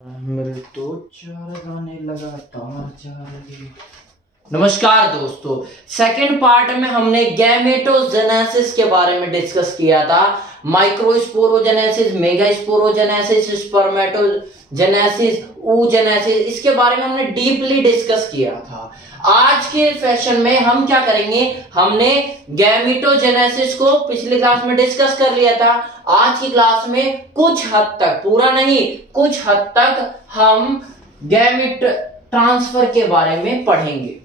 मेरे तो 4 गाने लगातार जा रहे। नमस्कार दोस्तों, सेकंड पार्ट में हमने गैमेटोजेनेसिस के बारे में डिस्कस किया था। माइक्रोस्पोरोजेनेसिस, मेगास्पोरोजेनेसिस, स्पर्मेटोजेनेसिस, oogenesis, इसके बारे में हमने डीपली डिस्कस किया था। आज के सेशन में हम क्या करेंगे, हमने गैमेटोजेनेसिस को पिछली क्लास में डिस्कस कर लिया था। आज की क्लास में कुछ हद तक, पूरा नहीं, कुछ हद तक हम गैमेट ट्रांसफर के बारे में पढ़ेंगे।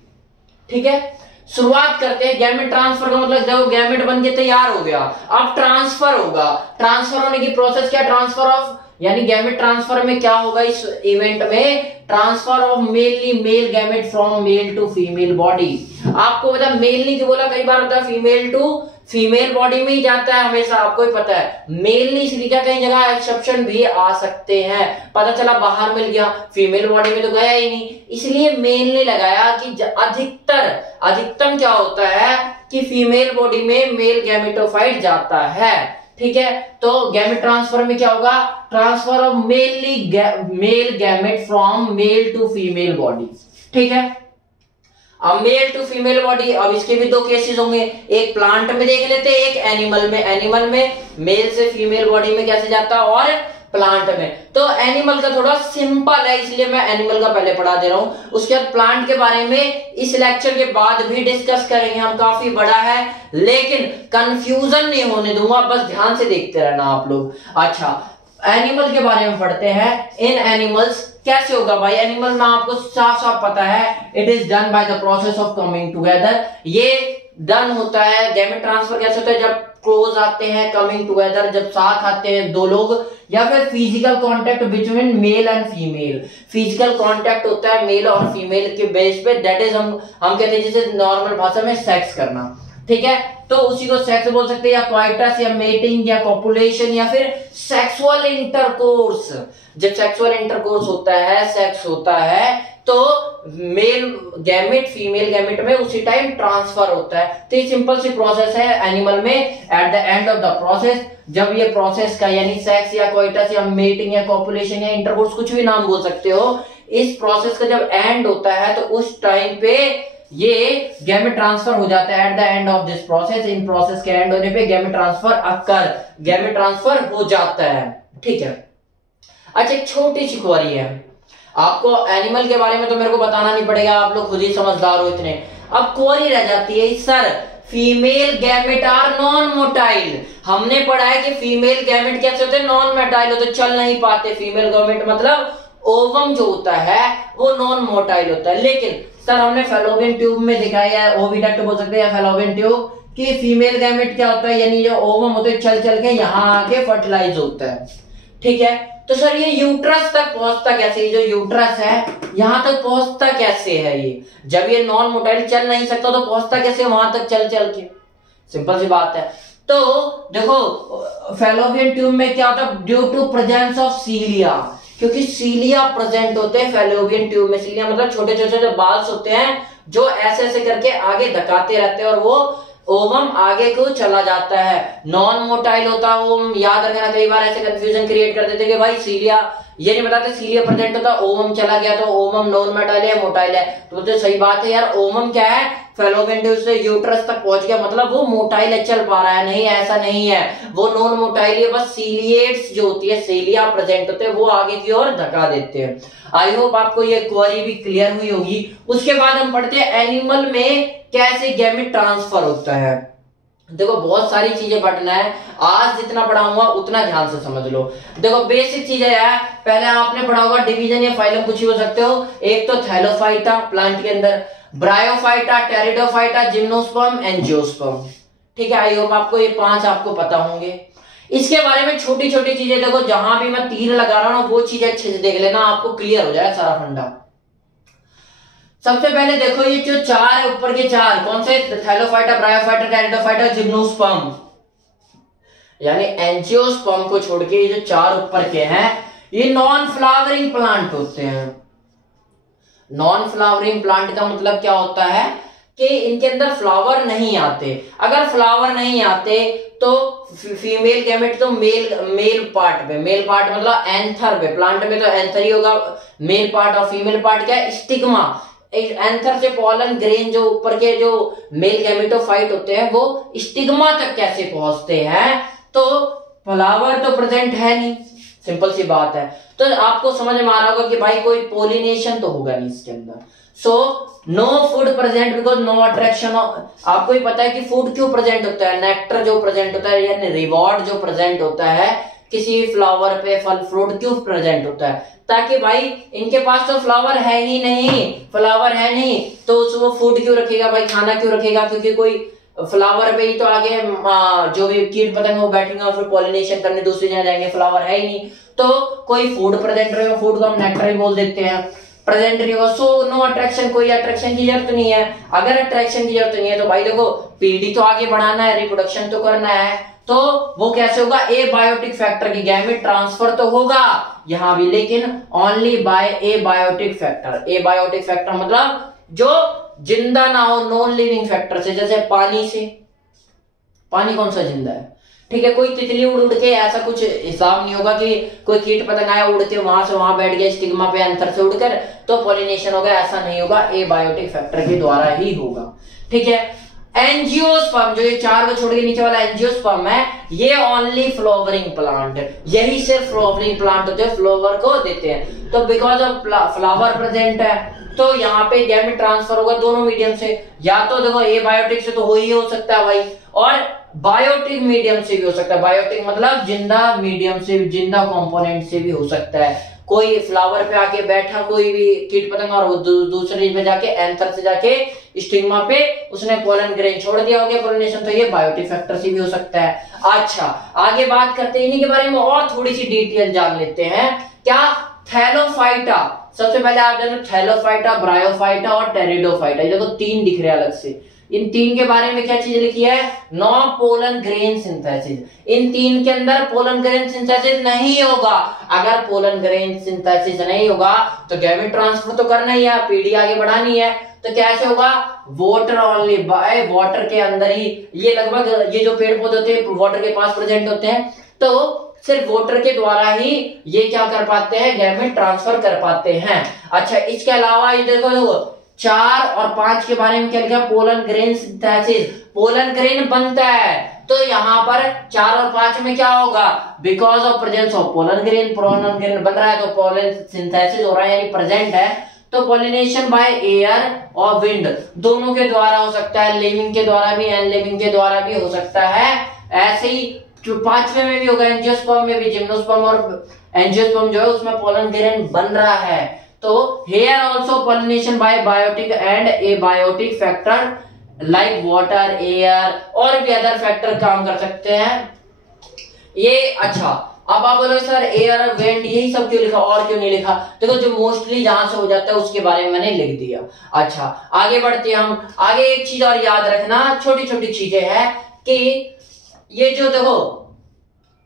ठीक है, शुरुआत करते हैं। गैमेट ट्रांसफर का मतलब देखो, गैमेट बन के तैयार हो गया, अब ट्रांसफर होगा। ट्रांसफर होने की प्रोसेस क्या, ट्रांसफर ऑफ, यानी गैमेट ट्रांसफर में क्या होगा इस इवेंट में, transfer of mainly male gamete from male to female body. आपको पता, मेल नहीं बोला, कई बार होता है फीमेल टू फीमेल बॉडी में ही जाता है हमेशा, आपको ही पता है। मेल नहीं इसलिए क्या, कई जगह एक्सेप्शन भी आ सकते हैं, पता चला बाहर मिल गया, फीमेल बॉडी में तो गया ही नहीं, इसलिए मेल ने लगाया कि अधिकतम क्या होता है कि फीमेल बॉडी में मेल गैमेटोफाइट जाता है। ठीक है, तो गैमेट ट्रांसफर में क्या होगा, transfer of male gamete from male to female body. ठीक है, अब मेल टू फीमेल बॉडी, अब इसके भी दो केसेस होंगे, एक प्लांट में देख लेते हैं, एक एनिमल में। एनिमल में मेल से फीमेल बॉडी में कैसे जाता है, और प्लांट में। तो एनिमल का थोड़ा सिंपल है, इसलिए मैं एनिमल का पहले पढ़ा दे रहा हूं। उसके बाद प्लांट के बारे में इस लेक्चर के बाद भी डिस्कस करेंगे हम, काफी बड़ा है, लेकिन कंफ्यूजन नहीं होने दूंगा, बस ध्यान से देखते रहना आप लोग। अच्छा, एनिमल के बारे में पढ़ते हैं। इन एनिमल्स कैसे होगा भाई, एनिमल में आपको साफ साफ पता है, it is done by the process of coming together. ये डन होता है, गैमेट ट्रांसफर कैसे होता है, जब क्लोज आते हैं, कमिंग टुगेदर, जब साथ आते हैं दो लोग, या फिर physical contact between male and female. Physical contact होता है मेल और फीमेल के बेस पे, दैट इज हम कहते हैं जिसे नॉर्मल भाषा में सेक्स करना। ठीक है, तो उसी को सेक्स बोल सकते हैं, या क्वाइटस, या मेटिंग, या कॉपुलेशन, या फिर सेक्सुअल इंटरकोर्स। जब सेक्सुअल इंटरकोर्स होता है, सेक्स होता है, तो मेल गैमेट फीमेल गैमेट में उसी टाइम ट्रांसफर होता है। तो ये सिंपल सी प्रोसेस है एनिमल में। At the end of the process, जब ये प्रोसेस का, यानी सेक्स या कोइटस या मेटिंग या कॉपुलेशन या इंटरकोर्स, कुछ भी नाम बोल सकते हो, इस प्रोसेस का जब एंड होता है तो उस टाइम पे ये गैमेट ट्रांसफर हो जाता है। At the end of this process, in process के एंड होने पे गैमेट ट्रांसफर हो जाता है। ठीक है, अच्छा, एक छोटी सी क्वेरी है। आपको एनिमल के बारे में तो मेरे को बताना नहीं पड़ेगा, आप लोग खुद ही समझदार हो इतने। अब क्वेरी रह जाती है, sir female gamete are non motile. हमने पढ़ा है कि फीमेल गैमेट कैसे होते हैं, नॉन मोटाइल होते, चल नहीं पाते। फीमेल गैमेट मतलब ओवम जो होता है वो नॉन मोटाइल होता है। लेकिन सर हमने फैलोपियन ट्यूब में दिखाया है, ओविडक्ट बोल सकते हैं, फैलोपियन ट्यूब, कि फीमेल गैमेट क्या होता है, यानी जो ओवम होते हैं चल चल के यहाँ आके फर्टिलाइज होता है। ठीक है, तो सर ये यूट्रस तक पहुंचता कैसे, जो यूट्रस है यहां तक पहुंचता कैसे है ये, जब ये नॉन मोटाइल चल नहीं सकता तो पहुंचता कैसे वहां तक चल चल के, सिंपल सी बात है। तो देखो फैलोपियन ट्यूब में क्या होता है, due to presence of cilia, क्योंकि सीलिया प्रेजेंट होते हैं फैलोपियन ट्यूब में। सीलिया मतलब छोटे छोटे जो बाल्स होते हैं जो ऐसे ऐसे करके आगे धकाते रहते हैं और वो ओवम आगे को चला जाता है। नॉन मोटाइल होता है ओवम, याद रखना, कई बार ऐसे कंफ्यूजन क्रिएट कर देते हैं कि भाई सीलिया, ये नहीं बताते सीलिया प्रेजेंट होता, ओवम चला गया तो ओवम नॉन मोटाइल है मोटाइल है। तो बोलते सही बात है यार, ओवम क्या है, फैलोपियन ट्यूब से यूट्रस तक पहुंच गया, मतलब वो मोटाइल है, चल पा रहा है। नहीं, ऐसा नहीं है, वो नॉन मोटाइल है, बस सीलिएट्स जो होती है, सीलिया प्रेजेंट होते हैं, वो आगे की ओर धका देते हैं। आई होप आपको ये क्वेरी भी क्लियर हुई होगी। उसके बाद हम पढ़ते हैं एनिमल में कैसे गैमेट ट्रांसफर होता है। देखो बहुत सारी चीजें पढ़ना है, आज जितना पढ़ाऊंगा उतना ध्यान से समझ लो। देखो बेसिक चीजें है, पहले आपने पढ़ा होगा डिवीजन या फाइलम, कुछ ही हो सकते हो। एक तो थैलोफाइटा प्लांट के अंदर, ब्रायोफाइटा, टेरिडोफाइटा, जिम्नोस्पर्म, एंजियोस्पर्म। ठीक है, आई होप आपको ये 5 आपको पता होंगे। इसके बारे में छोटी छोटी चीजें देखो, जहां भी मैं तीर लगा रहा हूं वो चीजें अच्छे से देख लेना, आपको क्लियर हो जाएगा सारा फंडा। सबसे पहले देखो ये जो 4 है, ऊपर के 4 कौन से, थैलोफाइटा, ब्रायोफाइटा, टेरिडोफाइटा, जिम्नोस्पर्म, यानी एंजियोस्पर्म को छोड़ के ये जो 4 ऊपर के हैं ये नॉन फ्लावरिंग प्लांट होते हैं। नॉन फ्लावरिंग प्लांट का मतलब क्या होता है कि इनके अंदर फ्लावर नहीं आते। अगर फ्लावर नहीं आते तो फीमेल गैमेट तो मेल पार्ट पे, मेल पार्ट मतलब एंथर पे, प्लांट में तो एंथर ही होगा मेल पार्ट, और फीमेल पार्ट क्या है, स्टिग्मा। एंथर से पॉलन ग्रेन जो ऊपर के जो मेल गैमेटोफाइट होते हैं वो स्टिग्मा तक कैसे पहुंचते हैं, तो फ्लावर तो प्रेजेंट है नहीं, सिंपल सी बात है। तो आपको समझ में आ रहा होगा कि भाई कोई पोलिनेशन तो होगा नहीं इसके अंदर। So no food present because no attraction. आपको ही पता है कि फूड क्यों प्रेजेंट होता है, नेक्टर जो प्रेजेंट होता है यानी रिवॉर्ड जो प्रेजेंट होता है किसी फ्लावर पे, फल फ्रूट क्यों प्रेजेंट होता है, ताकि भाई इनके पास तो फ्लावर है ही नहीं, फ्लावर है नहीं तो वो फूड क्यों रखेगा भाई, खाना क्यों रखेगा, क्योंकि कोई फ्लावर पे ही तो आगे जो भी कीट पतंग वो बैठेंगे और फिर पॉलिनेशन करने दूसरी जगह जाएंगे, फ्लावर है ही नहीं तो कोई फूड प्रेजेंट रहेगा, फूड को हम नेक्टर ही बोल देते हैं, प्रेजेंट नहीं होगा। सो नो अट्रैक्शन, कोई अट्रैक्शन की जरूरत नहीं है। अगर अट्रैक्शन की जरूरत नहीं है तो भाई देखो पीढ़ी तो आगे बढ़ाना है, रिप्रोडक्शन तो करना है, तो वो कैसे होगा, ए बायोटिक फैक्टर की गैमेट ट्रांसफर तो होगा यहां भी, लेकिन only by abiotic factor. Abiotic factor मतलब जो जिंदा ना हो, नॉन लिविंग फैक्टर से, जैसे पानी से, पानी कौन सा जिंदा है, ठीक है, कोई तितली उड़ उड़ के ऐसा कुछ हिसाब नहीं होगा कि कोई कीट पतंग आया उड़ के वहां से वहां बैठ गया स्टिग्मा पे एंथर से उड़कर तो पॉलिनेशन होगा, ऐसा नहीं होगा, ए बायोटिक फैक्टर के द्वारा ही होगा, ठीक है। एंजियोस्पर्म, जो ये चार को छोड़ के नीचे वाला एंजियोस्पर्म है, ये ओनली फ्लावरिंग प्लांट, यही सिर्फ फ्लावरिंग प्लांट होते हैं, फ्लावर को देते हैं। तो बिकॉज ऑफ फ्लावर प्रेजेंट है तो यहाँ पे गैमेट ट्रांसफर होगा दोनों मीडियम से, या तो देखो ए बायोटिक से तो हो ही हो सकता है भाई, और बायोटिक मीडियम से भी हो सकता है। बायोटिक मतलब जिंदा मीडियम से, जिंदा कंपोनेंट से भी हो सकता है। कोई फ्लावर पे आके बैठा कोई भी कीट पतंग और वो दूसरे पे जाके एंथर से जाके स्टिग्मा पे उसने पोलन ग्रेन छोड़ दिया हो गया पोलिनेशन, तो ये बायोटिक फैक्टर से भी हो सकता है। अच्छा आगे बात करते हैं इन्हीं के बारे में और थोड़ी सी डिटेल जान लेते हैं। क्या, थैलोफाइटा, सबसे पहले आप जानो थैलोफाइटा, ब्रायोफाइटा और टेरिडोफाइटा, ये देखो तीन दिख रहे हैं अलग से। इन तीन के बारे में क्या चीज लिखी है, नो पोलन ग्रेन सिंथेसिस, इन तीन के अंदर पोलन ग्रेन सिंथेसिस नहीं होगा। अगर पोलन ग्रेन सिंथेसिस नहीं होगा तो गैमेट ट्रांसफर तो करना ही है, पीढ़ी आगे बढ़ानी है, तो कैसे होगा, वाटर ओनली, बाय वाटर के अंदर ही, ये लगभग ये जो पेड़ पौधे होते हैं वाटर के पास प्रेजेंट होते हैं, तो सिर्फ वाटर के द्वारा ही ये क्या कर पाते हैं, गैमेट ट्रांसफर कर पाते हैं। अच्छा इसके अलावा ये देखो 4 और 5 के बारे में क्या लिखा, pollen grain synthesis, pollen grain बनता है तो यहाँ पर 4 और 5 में क्या होगा, because of presence of pollen grain, pollen grain बन रहा है तो पोलन सिंथेसिस हो रहा है यानी प्रेजेंट है, तो पॉलिनेशन बाय एयर और विंड दोनों के द्वारा हो सकता है, लिविंग के द्वारा भी एंड लिविंग के द्वारा भी हो सकता है। ऐसे ही जो 5वें में भी होगा, एंजियोस्पर्म में भी, जिम्नोस्पर्म और एंजियोस्पर्म जो है उसमें पोलन ग्रेन बन रहा है, तो here also pollination by biotic and abiotic factor like water, air और भी अदर फैक्टर काम कर सकते हैं ये। अच्छा अब आप बोलोगे सर एयर और विंड यही सब क्यों लिखा और क्यों नहीं लिखा, देखो जो मोस्टली जहां से हो जाता है उसके बारे में मैंने लिख दिया। अच्छा आगे बढ़ते हैं हम, आगे एक चीज और याद रखना, छोटी छोटी चीजें हैं कि ये जो देखो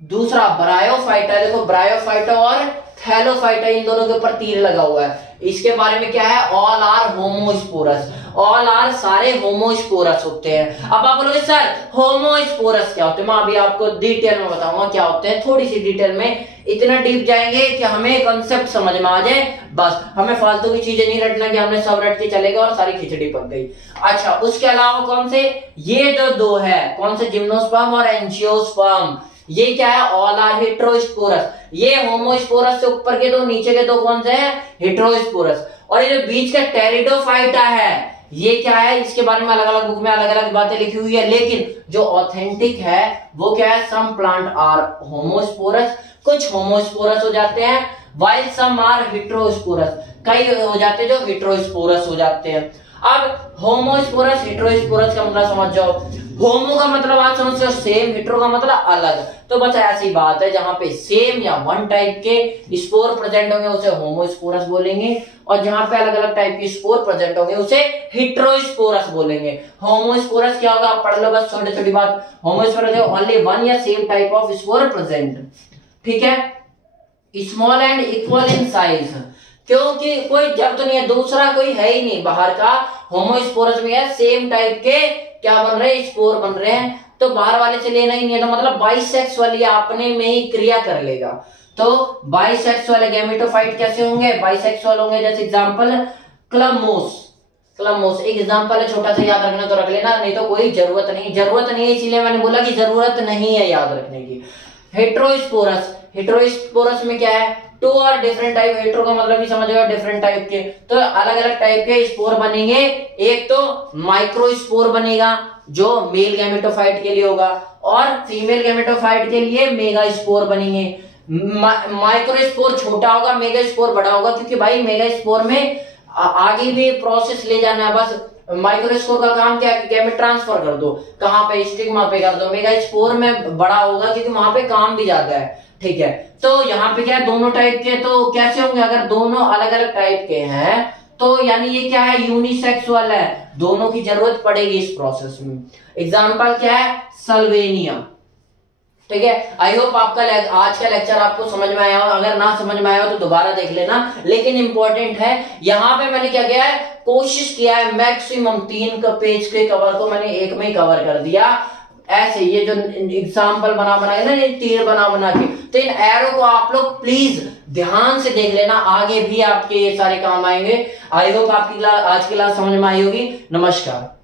दूसरा ब्रायोफाइटा, देखो ब्रायोफाइटा और थैलोफाइटा इन दोनों के ऊपर तीर लगा हुआ है, इसके बारे में क्या है, all are homosporous, all are सारे होमोस्पोरस होते हैं। अब आप बोलोगे सर होमोस्पोरस क्या होते हैं, मैं अभी आपको डिटेल में बताऊंगा क्या होते हैं, थोड़ी सी डिटेल में, इतना डीप जाएंगे कि हमें कॉन्सेप्ट समझ में आ जाए, बस हमें फालतू की चीजें नहीं रटना कि हमने सब रट के चलेगा और सारी खिचड़ी पक गई। अच्छा उसके अलावा कौन से, ये जो दो है कौन से, जिम्नोस्पर्म और एंजियोस्पर्म, ये क्या है, ऑल आर हेटेरोस्पोरस, ये होमोस्पोरस से ऊपर के दो नीचे के दो कौन से हैं, हेटेरोस्पोरस, और ये जो बीच का टेरिडोफाइटा है ये क्या है, इसके बारे में अलग अलग बुक में अलग अलग बातें लिखी हुई है, लेकिन जो ऑथेंटिक है वो क्या है, सम प्लांट आर होमोस्पोरस, कुछ होमोस्पोरस हो जाते हैं, वाइल सम आर हेटेरोस्पोरस, कई हो जाते हैं जो हेटेरोस्पोरस हो जाते हैं। अब होमोस्पोरस हेटेरोस्पोरस का मतलब समझ जाओ, होमो का मतलब आप समझते हो सेम, हेटेरो का मतलब अलग, तो बस ऐसी बात है जहां पे सेम या वन टाइप के स्पोर प्रेजेंट होंगे उसे होमोस्पोरस बोलेंगे, और जहां पे अलग अलग टाइप के स्पोर प्रेजेंट होंगे उसे हेटेरोस्पोरस बोलेंगे। होमोस्पोरस क्या होगा, पढ़ लो बस छोटी छोटी बात, होमोस्पोरस है ओनली वन या same type of spore present, ठीक है, small and equal in size, क्योंकि कोई जब तो नहीं है, दूसरा कोई है ही नहीं बाहर का, होमोस्पोरस में है सेम टाइप के क्या बन रहे हैं, स्पोर बन रहे हैं, तो बाहर वाले से लेना ही नहीं है, तो मतलब बाइसेक्सुअल ये अपने में ही क्रिया कर लेगा। तो बाइसेक्सुअल गैमेटोफाइट कैसे होंगे, बाइसेक्सुअल होंगे। जैसे एग्जांपल क्लमोस, क्लमोस एक एग्जांपल है, छोटा सा याद रखना तो रख लेना, नहीं तो कोई जरूरत नहीं है, इसीलिए मैंने बोला कि जरूरत नहीं है याद रखने की। हेट्रोस्पोरस, हेट्रोस्पोरस में क्या है, टू और डिफरेंट टाइप, हेट्रो का मतलब ही समझेगा डिफरेंट टाइप के, तो अलग अलग टाइप के स्पोर बनेंगे। एक तो माइक्रोस्पोर बनेगा जो मेल गैमेटोफाइट के लिए होगा, और फीमेल गैमेटोफाइट के लिए मेगा स्पोर बनेंगे। माइक्रोस्पोर छोटा होगा, मेगा स्पोर बड़ा होगा, क्योंकि भाई मेगा स्पोर में आगे भी प्रोसेस ले जाना है। बस माइक्रोस्पोर का काम क्या है, गैमेट ट्रांसफर कर दो, कहां पे, स्टिग्मा पे कर दो। मेगा स्पोर में बड़ा होगा क्योंकि वहां पे काम भी ज्यादा है, ठीक है। तो यहाँ पे क्या है, दोनों टाइप के, तो कैसे होंगे, अगर दोनों अलग अलग टाइप के हैं तो यानी ये क्या है, यूनिसेक्सुअल है, दोनों की जरूरत पड़ेगी इस प्रोसेस में। एग्जाम्पल क्या है, सल्वेनिया, ठीक है। आई होप आपका आज का लेक्चर आपको समझ में आया हो, अगर ना समझ में आया हो तो दोबारा देख लेना, लेकिन इंपॉर्टेंट है। यहाँ पे मैंने क्या किया है, कोशिश किया है मैक्सिमम 3 पेज के कवर को मैंने एक में ही कवर कर दिया। ऐसे ये जो एग्जाम्पल बना के ना, ये तीर बना के, तो इन एरो को आप लोग प्लीज ध्यान से देख लेना, आगे भी आपके ये सारे काम आएंगे। आई होप आपकी आज की क्लास समझ में आई होगी। नमस्कार।